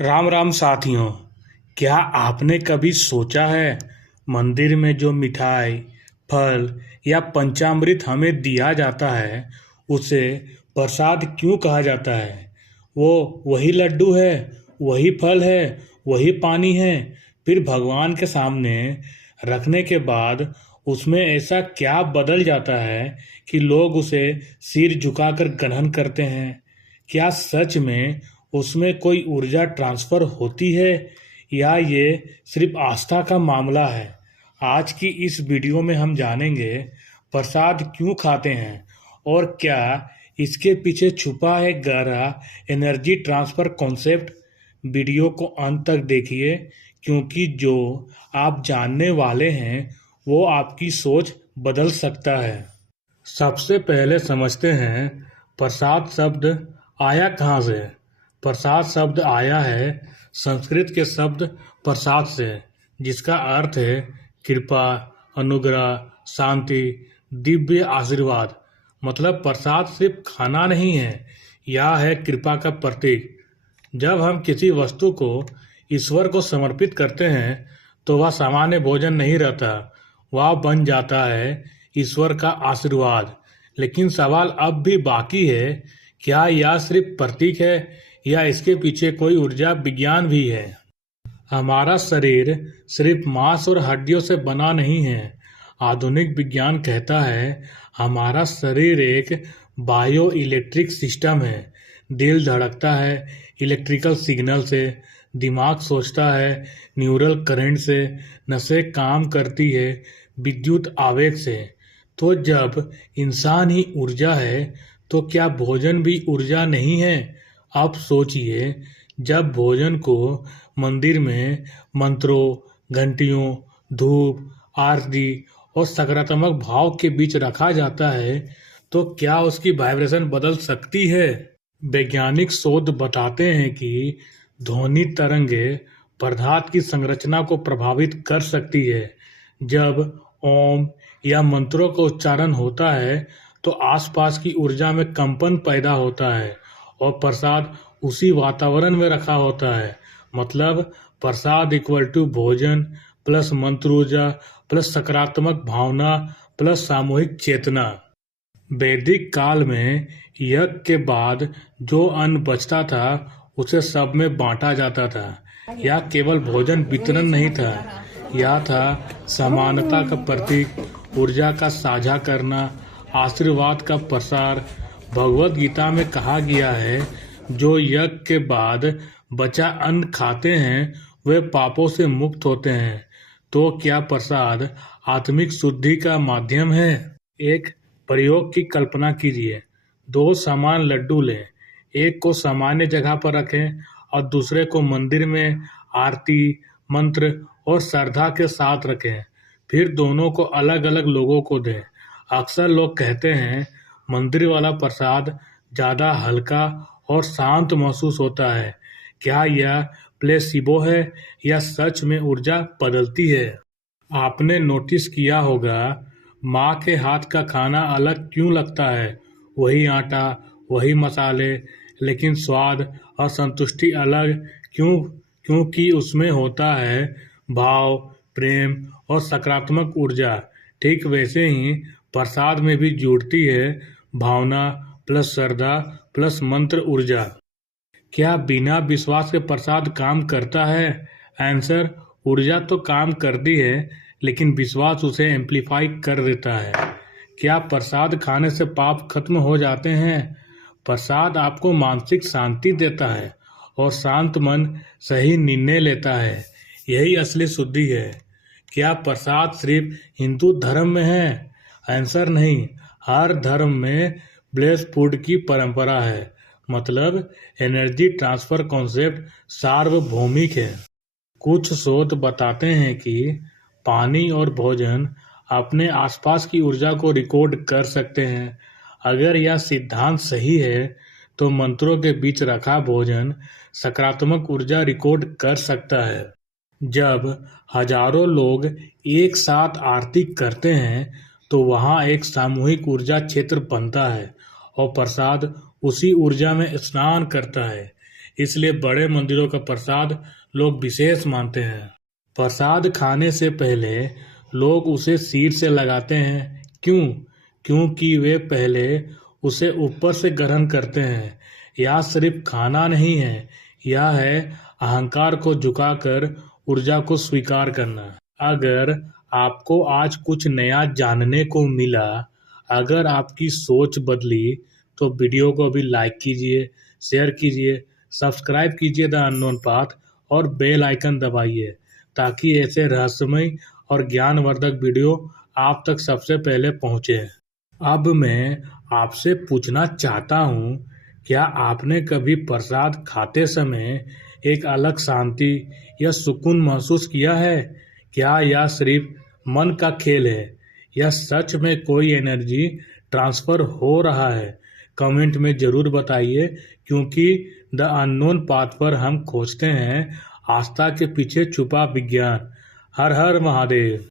राम राम साथियों। क्या आपने कभी सोचा है मंदिर में जो मिठाई, फल या पंचामृत हमें दिया जाता है उसे प्रसाद क्यों कहा जाता है? वो वही लड्डू है, वही फल है, वही पानी है। फिर भगवान के सामने रखने के बाद उसमें ऐसा क्या बदल जाता है कि लोग उसे सिर झुकाकर ग्रहण करते हैं? क्या सच में उसमें कोई ऊर्जा ट्रांसफर होती है या ये सिर्फ आस्था का मामला है? आज की इस वीडियो में हम जानेंगे प्रसाद क्यों खाते हैं और क्या इसके पीछे छुपा है गहरा एनर्जी ट्रांसफर कॉन्सेप्ट। वीडियो को अंत तक देखिए क्योंकि जो आप जानने वाले हैं वो आपकी सोच बदल सकता है। सबसे पहले समझते हैं प्रसाद शब्द आया कहाँ से। प्रसाद शब्द आया है संस्कृत के शब्द प्रसाद से, जिसका अर्थ है कृपा, अनुग्रह, शांति, दिव्य आशीर्वाद। मतलब प्रसाद सिर्फ खाना नहीं है, यह है कृपा का प्रतीक। जब हम किसी वस्तु को ईश्वर को समर्पित करते हैं तो वह सामान्य भोजन नहीं रहता, वह बन जाता है ईश्वर का आशीर्वाद। लेकिन सवाल अब भी बाकी है, क्या यह सिर्फ प्रतीक है या इसके पीछे कोई ऊर्जा विज्ञान भी है? हमारा शरीर सिर्फ मांस और हड्डियों से बना नहीं है। आधुनिक विज्ञान कहता है हमारा शरीर एक बायो इलेक्ट्रिक सिस्टम है। दिल धड़कता है इलेक्ट्रिकल सिग्नल से, दिमाग सोचता है न्यूरल करंट से, नसें काम करती है विद्युत आवेग से। तो जब इंसान ही ऊर्जा है तो क्या भोजन भी ऊर्जा नहीं है? आप सोचिए, जब भोजन को मंदिर में मंत्रों, घंटियों, धूप, आरती और सकारात्मक भाव के बीच रखा जाता है तो क्या उसकी वाइब्रेशन बदल सकती है? वैज्ञानिक शोध बताते हैं कि ध्वनि तरंगे पदार्थ की संरचना को प्रभावित कर सकती है। जब ओम या मंत्रों का उच्चारण होता है तो आसपास की ऊर्जा में कंपन पैदा होता है और प्रसाद उसी वातावरण में रखा होता है। मतलब प्रसाद इक्वल टू भोजन प्लस मंत्र ऊर्जा प्लस सकारात्मक भावना प्लस सामूहिक चेतना। वैदिक काल में यज्ञ के बाद जो अन्न बचता था उसे सब में बांटा जाता था। यह केवल भोजन वितरण नहीं था, यह था समानता का प्रतीक, ऊर्जा का साझा करना, आशीर्वाद का प्रसार। भगवद गीता में कहा गया है जो यज्ञ के बाद बचा अन्न खाते हैं वे पापों से मुक्त होते हैं। तो क्या प्रसाद आत्मिक शुद्धि का माध्यम है? एक प्रयोग की कल्पना कीजिए। दो समान लड्डू लें, एक को सामान्य जगह पर रखें और दूसरे को मंदिर में आरती, मंत्र और श्रद्धा के साथ रखें। फिर दोनों को अलग अलग लोगों को दें। अक्सर लोग कहते हैं मंदिर वाला प्रसाद ज़्यादा हल्का और शांत महसूस होता है। क्या यह प्लेसिबो है या सच में ऊर्जा बदलती है? आपने नोटिस किया होगा माँ के हाथ का खाना अलग क्यों लगता है? वही आटा, वही मसाले, लेकिन स्वाद और संतुष्टि अलग क्यों? क्योंकि उसमें होता है भाव, प्रेम और सकारात्मक ऊर्जा। ठीक वैसे ही प्रसाद में भी जुड़ती है भावना प्लस श्रद्धा प्लस मंत्र ऊर्जा। क्या बिना विश्वास के प्रसाद काम करता है? आंसर, ऊर्जा तो काम करती है लेकिन विश्वास उसे एम्पलीफाई कर देता है। क्या प्रसाद खाने से पाप खत्म हो जाते हैं? प्रसाद आपको मानसिक शांति देता है और शांत मन सही निर्णय लेता है। यही असली शुद्धि है। क्या प्रसाद सिर्फ हिंदू धर्म में है? आंसर नहीं, हर धर्म में ब्लेस्ड फूड की परंपरा है। मतलब एनर्जी ट्रांसफर कॉन्सेप्ट सार्वभौमिक है। कुछ शोध बताते हैं कि पानी और भोजन अपने आसपास की ऊर्जा को रिकॉर्ड कर सकते हैं। अगर यह सिद्धांत सही है तो मंत्रों के बीच रखा भोजन सकारात्मक ऊर्जा रिकॉर्ड कर सकता है। जब हजारों लोग एक साथ आरती करते हैं तो वहाँ एक सामूहिक ऊर्जा क्षेत्र बनता है और प्रसाद उसी ऊर्जा में स्नान करता है। इसलिए बड़े मंदिरों का प्रसाद लोग विशेष मानते हैं। प्रसाद खाने से पहले लोग उसे सिर से लगाते हैं। क्यों? क्योंकि वे पहले उसे ऊपर से ग्रहण करते हैं। यह सिर्फ खाना नहीं है, यह है अहंकार को झुकाकर ऊर्जा को स्वीकार करना। अगर आपको आज कुछ नया जानने को मिला, अगर आपकी सोच बदली, तो वीडियो को अभी लाइक कीजिए, शेयर कीजिए, सब्सक्राइब कीजिए द अननोन पाथ और बेल आइकन दबाइए ताकि ऐसे रहस्यमय और ज्ञानवर्धक वीडियो आप तक सबसे पहले पहुंचे। अब मैं आपसे पूछना चाहता हूं, क्या आपने कभी प्रसाद खाते समय एक अलग शांति या सुकून महसूस किया है? क्या यह सिर्फ मन का खेल है या सच में कोई एनर्जी ट्रांसफर हो रहा है? कमेंट में जरूर बताइए, क्योंकि द अननोन पाथ पर हम खोजते हैं आस्था के पीछे छुपा विज्ञान। हर हर महादेव।